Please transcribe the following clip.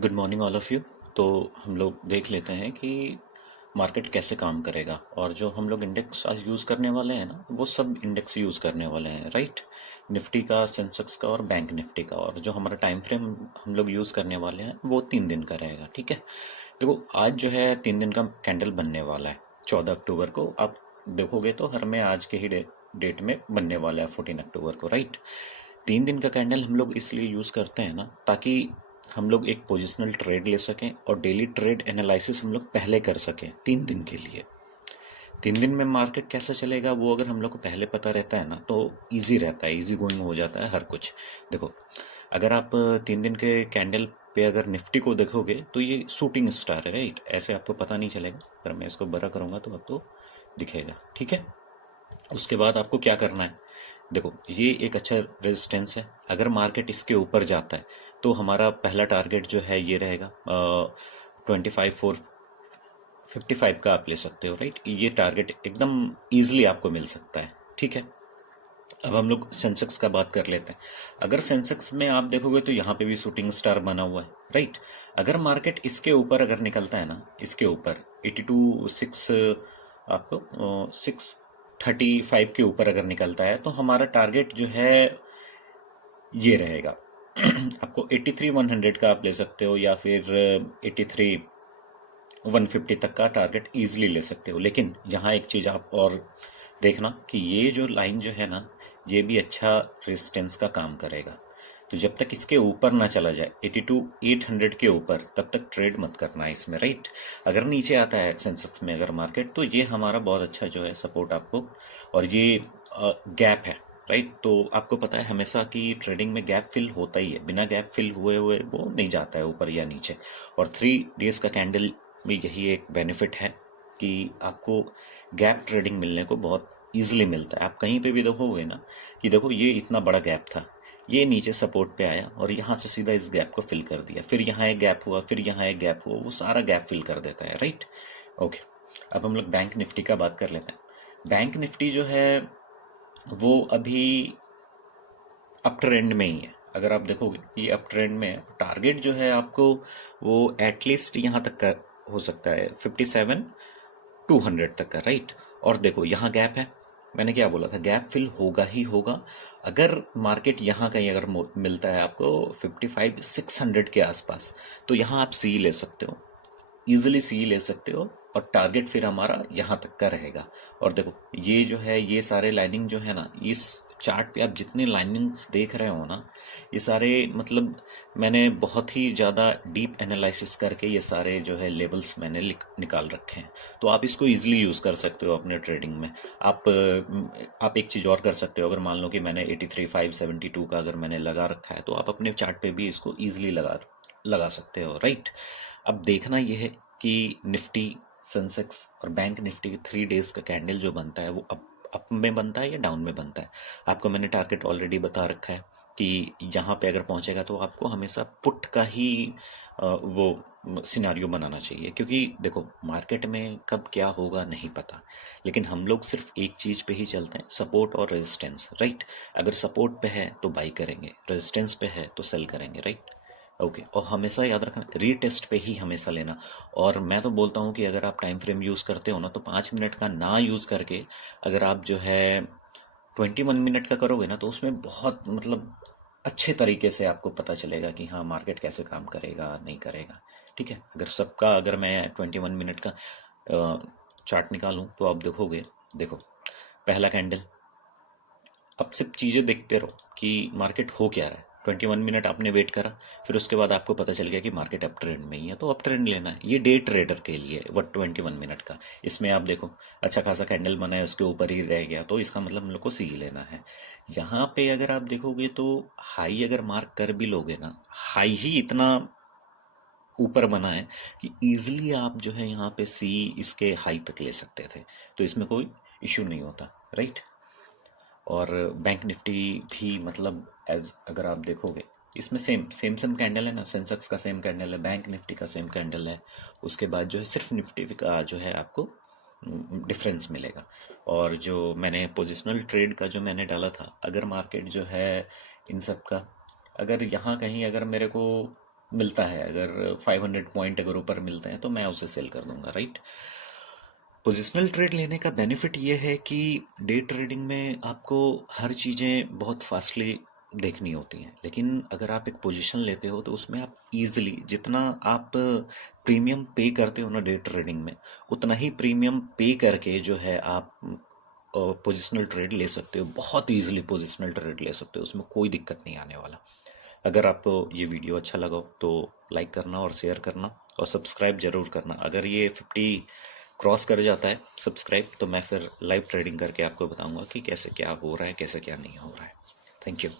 Good morning all of you. तो हम लोग देख लेते हैं कि मार्केट कैसे काम करेगा, और जो हम लोग इंडेक्स आज यूज़ करने वाले हैं ना, वो सब इंडेक्स यूज़ करने वाले हैं, राइट। निफ्टी का, सेंसेक्स का और बैंक निफ्टी का, और जो हमारा टाइम फ्रेम हम लोग यूज़ करने वाले हैं वो 3 दिन का रहेगा, ठीक है। देखो, आज जो है 3 दिन का कैंडल बनने वाला है। 14 अक्टूबर को आप देखोगे तो हर में आज के ही डेट में बनने वाला है, 14 अक्टूबर को, राइट। 3 दिन का कैंडल हम लोग इसलिए यूज करते हैं ना, ताकि हम लोग एक पोजिशनल ट्रेड ले सकें और डेली ट्रेड एनालिसिस हम लोग पहले कर सकें 3 दिन के लिए। 3 दिन में मार्केट कैसा चलेगा वो अगर हम लोग को पहले पता रहता है ना, तो इजी रहता है, इजी गोइंग हो जाता है हर कुछ। देखो, अगर आप 3 दिन के कैंडल पे अगर निफ्टी को देखोगे तो ये शूटिंग स्टार है, राइट। ऐसे आपको पता नहीं चलेगा, अगर मैं इसको बड़ा करूंगा तो आपको दिखेगा, ठीक है। उसके बाद आपको क्या करना है, देखो ये एक अच्छा रेजिस्टेंस है। अगर मार्केट इसके ऊपर जाता है तो हमारा पहला टारगेट जो है ये रहेगा 25,455 का आप ले सकते हो, राइट। ये टारगेट एकदम इजीली आपको मिल सकता है, ठीक है। अब हम लोग सेंसेक्स का बात कर लेते हैं। अगर सेंसेक्स में आप देखोगे तो यहाँ पे भी शूटिंग स्टार बना हुआ है, राइट। अगर मार्केट इसके ऊपर अगर निकलता है ना, इसके ऊपर 82,6 आपको 635 के ऊपर अगर निकलता है तो हमारा टारगेट जो है ये रहेगा। आपको 83,100 का आप ले सकते हो, या फिर 83,150 तक का टारगेट इजीली ले सकते हो। लेकिन यहाँ एक चीज़ आप और देखना कि ये जो लाइन जो है ना, ये भी अच्छा रेजिस्टेंस का काम करेगा। तो जब तक इसके ऊपर ना चला जाए 82,800 के ऊपर, तब तक ट्रेड मत करना है इसमें, राइट। अगर नीचे आता है सेंसेक्स में अगर मार्केट, तो ये हमारा बहुत अच्छा जो है सपोर्ट आपको, और ये गैप है, राइट। तो आपको पता है हमेशा कि ट्रेडिंग में गैप फिल होता ही है, बिना गैप फिल हुए हुए वो नहीं जाता है ऊपर या नीचे। और 3 डेज का कैंडल में यही एक बेनिफिट है कि आपको गैप ट्रेडिंग मिलने को बहुत इजीली मिलता है। आप कहीं पे भी देखोगे ना कि देखो ये इतना बड़ा गैप था, ये नीचे सपोर्ट पे आया और यहाँ से सीधा इस गैप को फिल कर दिया, फिर यहाँ एक गैप हुआ, फिर यहाँ एक गैप हुआ, वो सारा गैप फिल कर देता है, राइट। ओके, अब हम लोग बैंक निफ्टी का बात कर लेते हैं। बैंक निफ्टी जो है वो अभी अप ट्रेंड में ही है। अगर आप देखोगे ये अप ट्रेंड में है, टारगेट जो है आपको वो एटलीस्ट यहाँ तक का हो सकता है 57,200 तक का, राइट। और देखो यहाँ गैप है, मैंने क्या बोला था, गैप फिल होगा ही होगा। अगर मार्केट यहाँ कहीं अगर मिलता है आपको 55,600 के आसपास, तो यहाँ आप सी ले सकते हो, इजिली सी ले सकते हो। और टारगेट फिर हमारा यहाँ तक का रहेगा। और देखो ये जो है, ये सारे लाइनिंग जो है ना, इस चार्ट पे आप जितने लाइनिंग्स देख रहे हो ना, ये सारे मतलब मैंने बहुत ही ज़्यादा डीप एनालिसिस करके ये सारे जो है लेवल्स मैंने निकाल रखे हैं। तो आप इसको इजीली यूज़ कर सकते हो अपने ट्रेडिंग में। आप एक चीज़ और कर सकते हो, अगर मान लो कि मैंने 83,572 का अगर मैंने लगा रखा है, तो आप अपने चार्ट पे भी इसको इजीली लगा लगा सकते हो, राइट। अब देखना यह है कि निफ्टी, सेंसेक्स और बैंक निफ्टी के 3 डेज का कैंडल जो बनता है वो अप में बनता है या डाउन में बनता है। आपको मैंने टारगेट ऑलरेडी बता रखा है कि यहाँ पे अगर पहुंचेगा तो आपको हमेशा पुट का ही वो सिनारियो बनाना चाहिए, क्योंकि देखो मार्केट में कब क्या होगा नहीं पता। लेकिन हम लोग सिर्फ एक चीज़ पे ही चलते हैं, सपोर्ट और रेजिस्टेंस, राइट। अगर सपोर्ट पे है तो बाई करेंगे, रेजिस्टेंस पे है तो सेल करेंगे, राइट। ओके, और हमेशा याद रखना रीटेस्ट पे ही हमेशा लेना। और मैं तो बोलता हूँ कि अगर आप टाइम फ्रेम यूज़ करते हो ना, तो 5 मिनट का ना यूज़ करके अगर आप जो है 21 मिनट का करोगे ना, तो उसमें बहुत मतलब अच्छे तरीके से आपको पता चलेगा कि हाँ मार्केट कैसे काम करेगा नहीं करेगा, ठीक है। अगर सबका अगर मैं 21 मिनट का चार्ट निकालूं तो आप देखोगे, देखो पहला कैंडल, अब सिर्फ चीज़ें देखते रहो कि मार्केट हो क्या रहा है। 21 मिनट आपने वेट करा, फिर उसके बाद आपको पता चल गया कि मार्केट अप ट्रेंड में ही है, तो अप ट्रेंड लेना है। ये डे ट्रेडर के लिए वो 21 मिनट का। इसमें आप देखो अच्छा खासा कैंडल बना है, उसके ऊपर ही रह गया, तो इसका मतलब हम लोग को सी लेना है। यहाँ पे अगर आप देखोगे तो हाई अगर मार्क कर भी लोगे ना, हाई ही इतना ऊपर बना है कि इजिली आप जो है यहाँ पे सी इसके हाई तक ले सकते थे, तो इसमें कोई इश्यू नहीं होता, राइट। और बैंक निफ्टी भी मतलब एज अगर आप देखोगे, इसमें सेम सेम सेम कैंडल है ना, सेंसेक्स का सेम कैंडल है, बैंक निफ्टी का सेम कैंडल है। उसके बाद जो है सिर्फ निफ्टी का जो है आपको डिफरेंस मिलेगा। और जो मैंने पोजिशनल ट्रेड का जो मैंने डाला था, अगर मार्केट जो है इन सब का, अगर यहाँ कहीं अगर मेरे को मिलता है, अगर 500 पॉइंट अगर ऊपर मिलते हैं तो मैं उसे सेल कर दूंगा, राइट। पोजिशनल ट्रेड लेने का बेनिफिट ये है कि डे ट्रेडिंग में आपको हर चीज़ें बहुत फास्टली देखनी होती हैं, लेकिन अगर आप एक पोजीशन लेते हो तो उसमें आप इजीली, जितना आप प्रीमियम पे करते हो ना डे ट्रेडिंग में, उतना ही प्रीमियम पे करके जो है आप पोजिशनल ट्रेड ले सकते हो, बहुत इजीली पोजिशनल ट्रेड ले सकते हो, उसमें कोई दिक्कत नहीं आने वाला। अगर आपको ये वीडियो अच्छा लगा हो तो लाइक करना और शेयर करना और सब्सक्राइब जरूर करना। अगर ये 50 क्रॉस कर जाता है सब्सक्राइब तो मैं फिर लाइव ट्रेडिंग करके आपको बताऊंगा कि कैसे क्या हो रहा है, कैसे क्या नहीं हो रहा है। Thank you.